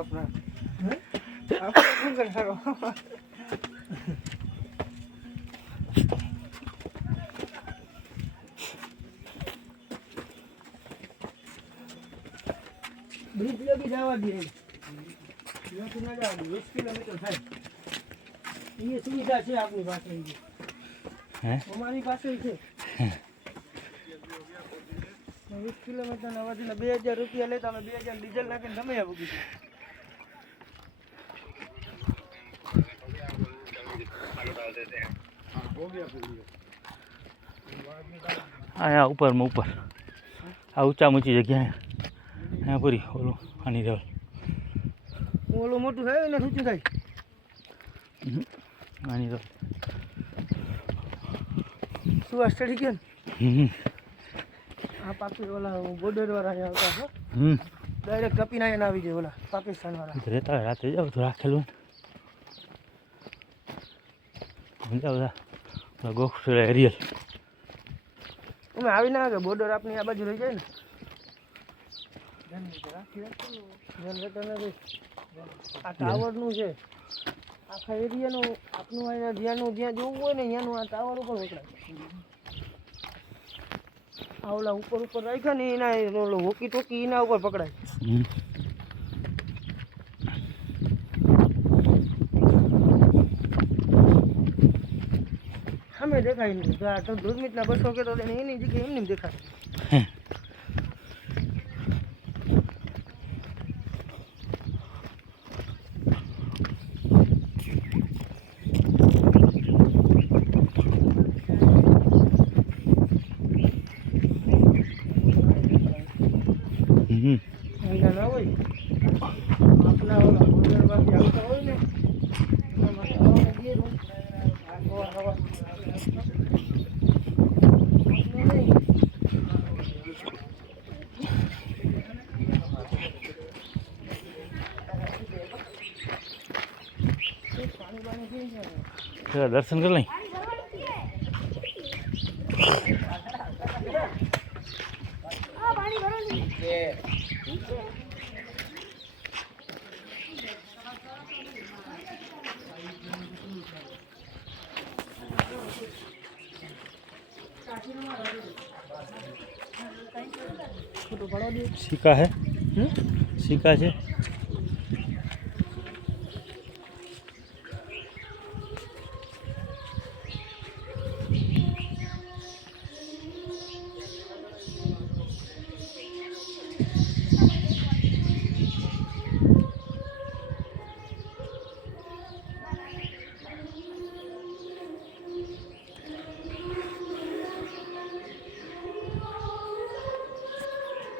अपना आपको શું કરારો બ્રિજ લગી જવા દે ત્યાંથી ના જવા દે 20 કિલોમીટર થાય એ સુવિધા છે આપની પાસે હે અમારી પાસે છે 20 કિલોમીટર ના વધીને 2000 રૂપિયા લેતા અમે 2000 ડીઝલ નાખીને તમે આવો કીધું आया ऊपर में ऊपर आ ऊंचा ऊंची जगह है यहाँ पूरी ओलो आनी रेवल ઓલો મોટું થાય ને ઊંચું થાય आनी रेवल સુવાસ ચડી ગયો ને આ પાકી ઓલા બોર્ડર વાળા અહીંયા આવતા છે ડાયરેક્ટ કપીને અહીંયા આવી જાય ઓલા પાકિસ્તાન વાળા रहता है रात जाओ तो राखेलू मजा બધા ગોખસુર એરિયલ અમે આવી ના કે બોર્ડર આપની આ બાજુ રહી જાય ને જનરેટર નથી આ ટાવરનું છે આખા એરિયાનું આપનું અહીંયા જ્યાંનું જ્યાં જોવું હોય ને ત્યાંનું આ ટાવર ઉપર વપરાય આ ઓલા ઉપર રાખ્યા ને એના ઓલો હોકી ટોકી એના ઉપર પકડાય સામે દેખાય નહીં તો 2 મિનિટના 200 કે તો એની જગ્યાએ એમને દેખાય અહીંયા ના હોય આપણા ઓલા બોર્ડરમાંથી આવતા હોય ને એમાં ખાવાને દે રૂમ હવા दर्शन कर लें सिक्का है सिक्का है